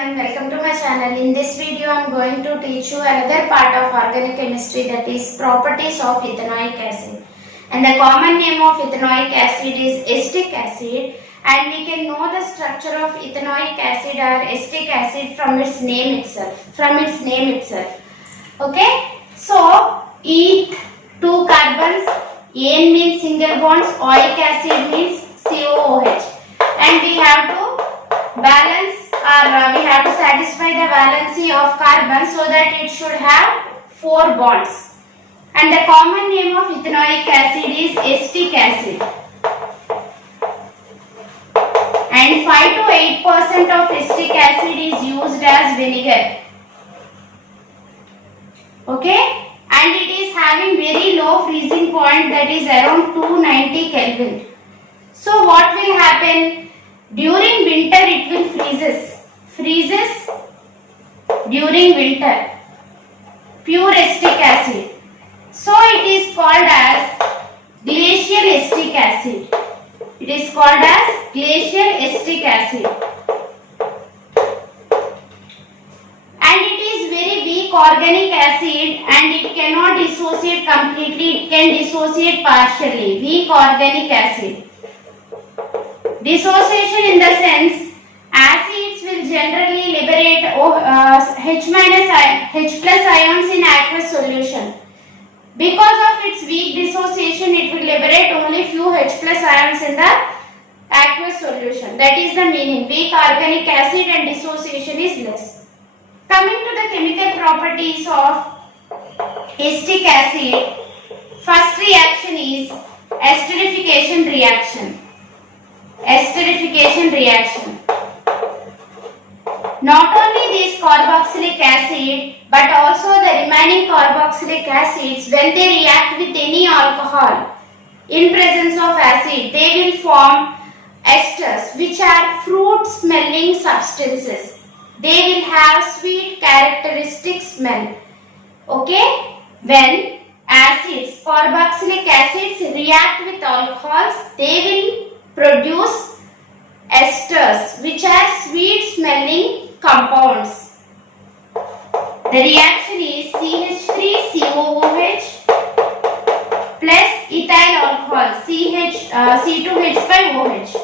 everyone, welcome to my channel. In this video I am going to teach you another part of organic chemistry, that is properties of ethanoic acid. And the common name of ethanoic acid is acetic acid, and we can know the structure of ethanoic acid or acetic acid from its name itself. Okay, so eth, two carbons, N means single bonds, oic acid means COOH, and we have to balance or we have to satisfy the valency of carbon so that it should have 4 bonds. And the common name of ethanoic acid is acetic acid. And 5 to 8% of acetic acid is used as vinegar. Okay? And it is having very low freezing point, that is around 290 Kelvin. So what will happen? During winter it will freezes during winter, pure acetic acid. So it is called as glacial acetic acid. It is called as glacial acetic acid. And it is very weak organic acid and it cannot dissociate completely, it can dissociate partially. Weak organic acid. Dissociation in the sense, acids will generally liberate H plus ions in aqueous solution. Because of its weak dissociation, it will liberate only few H plus ions in the aqueous solution. That is the meaning. Weak organic acid and dissociation is less. Coming to the chemical properties of acetic acid, first reaction is esterification reaction. Esterification reaction. Not only this carboxylic acid but also the remaining carboxylic acids, when they react with any alcohol in presence of acid, they will form esters, which are fruit smelling substances. They will have sweet characteristic smell. Okay? When acids, carboxylic acids react with alcohols, they will produce esters, which are sweet smelling compounds. The reaction is CH3COOH plus ethyl alcohol C2H5OH.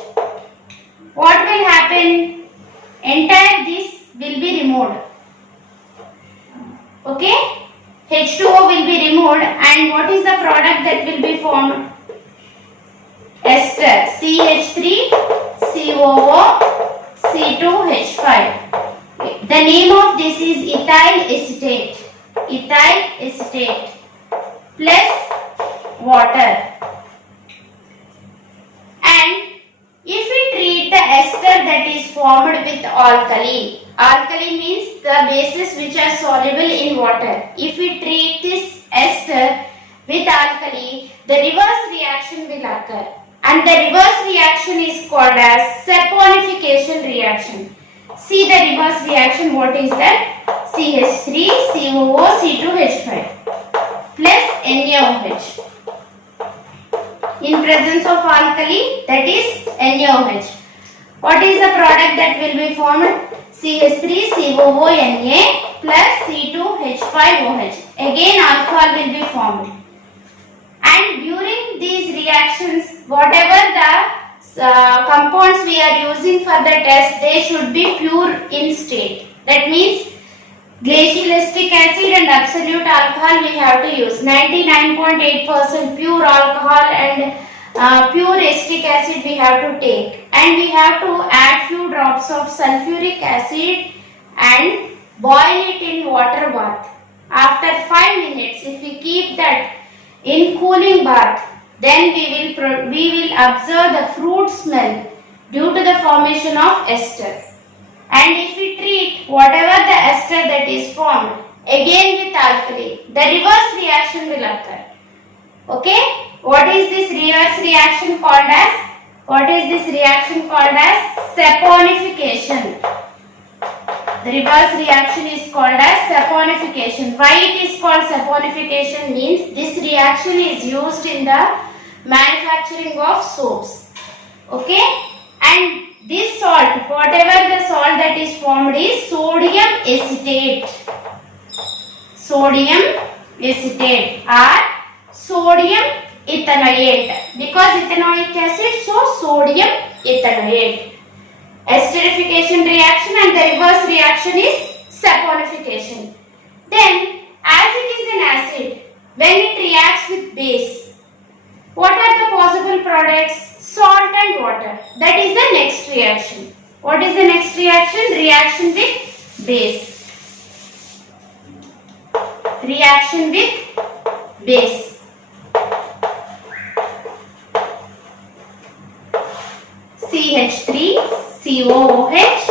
What will happen? Entire this will be removed. Okay? H2O will be removed, and what is the product that will be formed? Ester, CH3COO C2H5. The name of this is ethyl acetate. Ethyl acetate plus water. And if we treat the ester that is formed with alkali, alkali means the bases which are soluble in water. If we treat this ester with alkali, the reverse reaction will occur. And the reverse reaction is called as saponification reaction. See the reverse reaction, what is that? CH3COO C2H5 plus NaOH. In presence of alkali, that is NaOH. What is the product that will be formed? CH3COONA plus C2H5OH. Again alcohol will be formed. And during these reactions, whatever the compounds we are using for the test, they should be pure in state. That means glacial acetic acid and absolute alcohol we have to use. 99.8% pure alcohol and pure acetic acid we have to take. And we have to add few drops of sulfuric acid and boil it in water bath. After 5 minutes, if we keep that in cooling bath, then we will observe the fruit smell due to the formation of ester. And if we treat whatever the ester that is formed again with alkali, the reverse reaction will occur. Okay? What is this reverse reaction called as? Saponification. The reverse reaction is called as saponification. Why it is called saponification means this reaction is used in the manufacturing of soaps. Okay? And this salt, whatever the salt that is formed is sodium acetate. Sodium acetate or sodium ethanoate, because ethanoic acid, so sodium ethanoate. Esterification reaction and the reverse reaction is saponification. Then, as it is an acid, when it reacts with base, what are the possible products? Salt and water. That is the next reaction. What is the next reaction? Reaction with base. Reaction with base. CH3, COOH,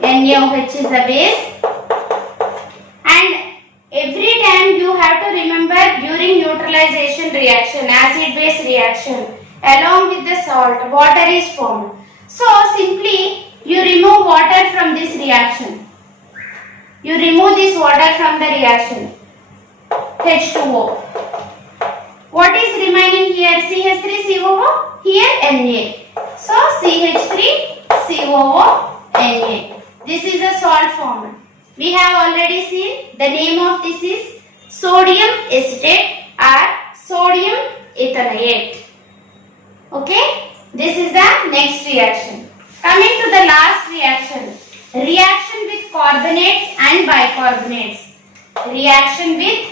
NaOH is a base, and every time you have to remember during neutralization reaction, acid base reaction, along with the salt, water is formed. So simply you remove water from this reaction. You remove this water from the reaction, H2O. What is remaining here? CH3COO, here Na. So CH3COO, Na. This is a salt formed. We have already seen the name of this is sodium acetate or sodium ethanoate. Okay, this is the next reaction. Coming to the last reaction, reaction with carbonates and bicarbonates. Reaction with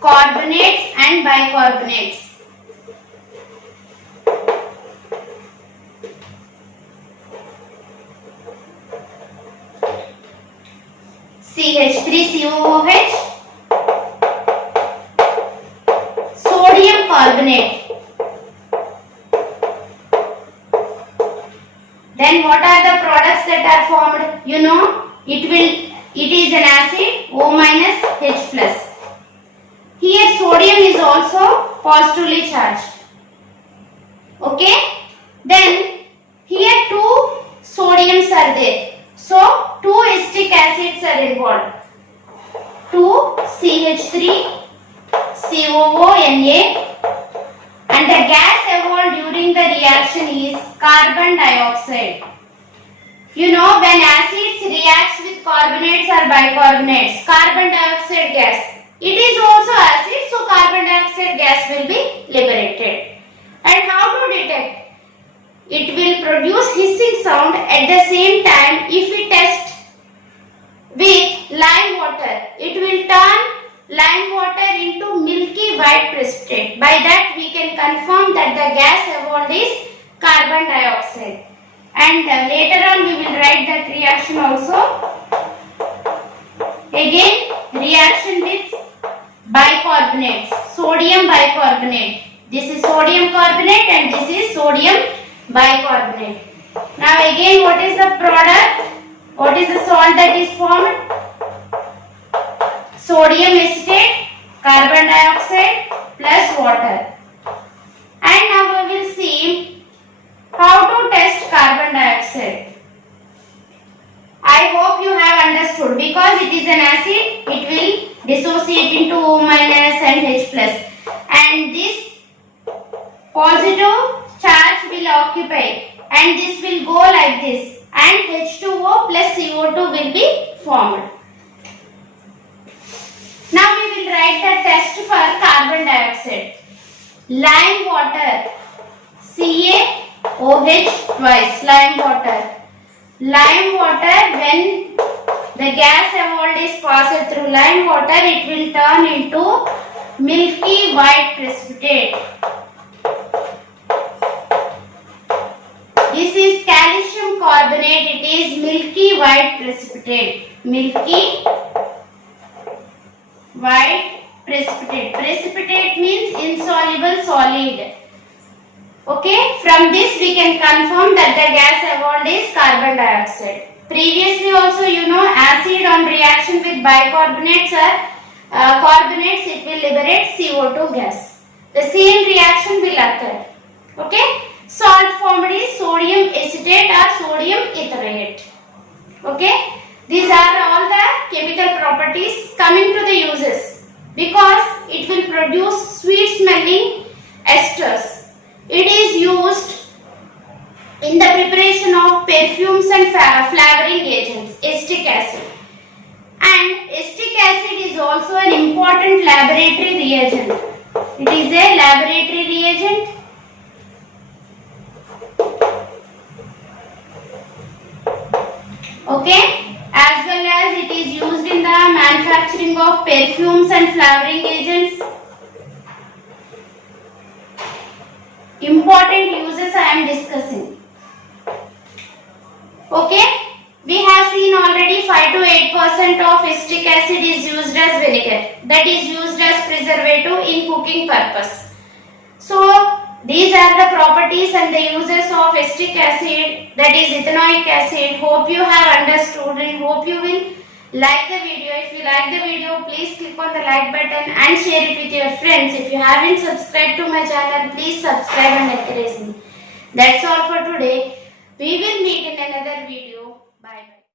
carbonates and bicarbonates. CH3COOH, sodium carbonate. Then what are the products that are formed? You know, it is an acid, O minus H plus. Here sodium is also positively charged. Okay. Then here two sodiums are there. So two acetic acids are involved. 2 CH3 COONA, and the gas evolved during the reaction is carbon dioxide. You know, when acids reacts with carbonates or bicarbonates, carbon dioxide gas, it is also acid, so carbon dioxide gas will be liberated. And how to detect? It will produce hissing sound at the same time if we test with lime water. It will turn lime water into milky white precipitate. By that we can confirm that the gas evolved is carbon dioxide. And later on we will write that reaction also. Again, reaction with bicarbonates, sodium bicarbonate. This is sodium carbonate and this is sodium bicarbonate. Now again, what is the product? What is the salt that is formed? Sodium acetate, carbon dioxide plus water. And now we will see how to test carbon dioxide. I hope you have understood, because it is an acid, it will dissociate into O minus and H plus, and this positive charge will occupy and this will go like this, and H2O plus CO2 will be formed. Now we will write the test for carbon dioxide. Lime water, CaOH twice, lime water. Lime water, when the gas evolved is passed through lime water, it will turn into milky white precipitate. This is calcium carbonate, it is milky white precipitate. Milky white precipitate. Precipitate means insoluble solid. Okay, from this we can confirm that the gas evolved is carbon dioxide. Previously also, you know, acid on reaction with bicarbonates or carbonates, it will liberate CO2 gas. The same reaction will occur. Okay, salt formed is sodium acetate or sodium ethanoate. Okay, these are all the chemical properties. Coming to the uses, because it will produce sweet smelling is also an important laboratory reagent. It is a laboratory reagent. Okay, as well as it is used in the manufacturing of perfumes and flavoring agents. Important uses I am discussing. Okay, we have seen already 5 to 8% of acetic acid is used as vinegar, that is used as preservative in cooking purpose. So these are the properties and the uses of acetic acid, that is ethanoic acid. Hope you have understood and hope you will like the video. If you like the video, please click on the like button and share it with your friends. If you haven't subscribed to my channel, please subscribe and encourage me. That's all for today. We will meet in another video. Bye bye.